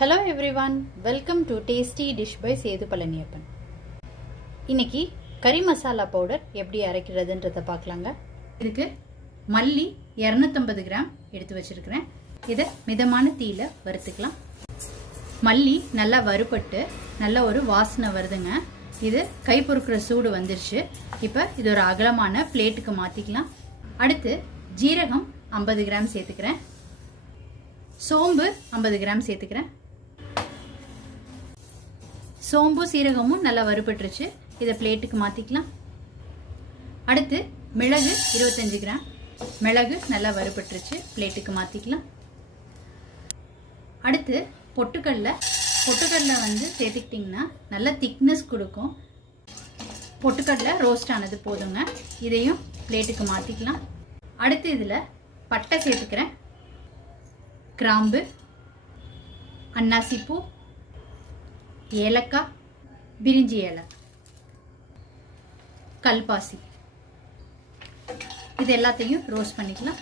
Hello everyone, welcome to Tasty Dish by Sethu Palaniappan. இன்னைக்கு கறி masala powder எப்படி அரைக்கிறதுன்றதை பார்க்கலாங்க. இதுக்கு மல்லி 250 கிராம் எடுத்து வச்சிருக்கிறேன். இதை மிதமான தீயில வறுத்துக்கலாம். மல்லி நல்லா வறுபட்டு நல்ல ஒரு வாசனை வருதுங்க. இது கை பொறுக்கிற சூடு வந்துருச்சு. இப்போ இது ஒரு அகலமான பிளேட்டுக்கு மாற்றிக்கலாம். அடுத்து ஜீரகம் 50 கிராம் சேர்த்துக்கிறேன். சோம்பு 50 கிராம் சேர்த்துக்கிறேன். சோம்பு சீரகமும் நல்லா வறுபட்டுருச்சு. இதை பிளேட்டுக்கு மாற்றிக்கலாம். அடுத்து மிளகு 25 கிராம். மிளகு நல்லா வறுபட்டுருச்சு. பிளேட்டுக்கு மாற்றிக்கலாம். அடுத்து பொட்டுக்கடலை சேர்த்துக்கிட்டிங்கன்னா நல்ல திக்னஸ் கொடுக்கும். பொட்டுக்கடலை ரோஸ்ட் ஆனது போதுங்க. இதையும் பிளேட்டுக்கு மாற்றிக்கலாம். அடுத்து இதில் பட்டை சேர்த்துக்கிறேன். கிராம்பு, அன்னாசிப்பூ, ஏலக்காய், பிரிஞ்சி இலை, கல்பாசி, இது எல்லாத்தையும் ரோஸ்ட் பண்ணிக்கலாம்.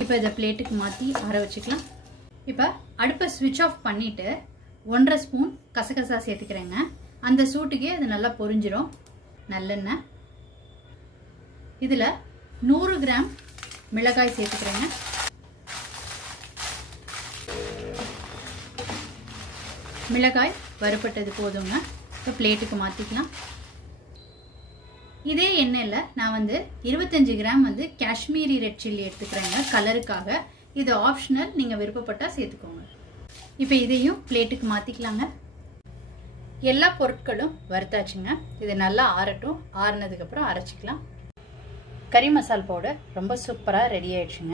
இப்போ இதை பிளேட்டுக்கு மாற்றி ஆற வச்சுக்கலாம். இப்போ அடுப்பை ஸ்விட்ச் ஆஃப் பண்ணிவிட்டு 1.5 ஸ்பூன் கசகசா சேர்த்துக்கிறேங்க. அந்த சூட்டுக்கே அது நல்லா பொரிஞ்சிடும். நல்லெண்ணெய், இதில் 100 கிராம் மிளகாய் சேர்த்துக்கிறேங்க. மிளகாய் வறுபட்டது போதுங்க. இப்போ பிளேட்டுக்கு மாற்றிக்கலாம். இதே எண்ணெயில் நான் 25 கிராம் காஷ்மீரி ரெட் சில்லி எடுத்துக்கிறேங்க கலருக்காக. இது ஆப்ஷனல், நீங்கள் விருப்பப்பட்டால் சேர்த்துக்கோங்க. இப்போ இதையும் பிளேட்டுக்கு மாற்றிக்கலாங்க. எல்லா பொருட்களும் வறுத்தாச்சுங்க. இது நல்லா ஆறட்டும். ஆறுனதுக்கப்புறம் அரைச்சிக்கலாம். கறி மசால் பவுடர் ரொம்ப சூப்பராக ரெடி ஆயிடுச்சுங்க.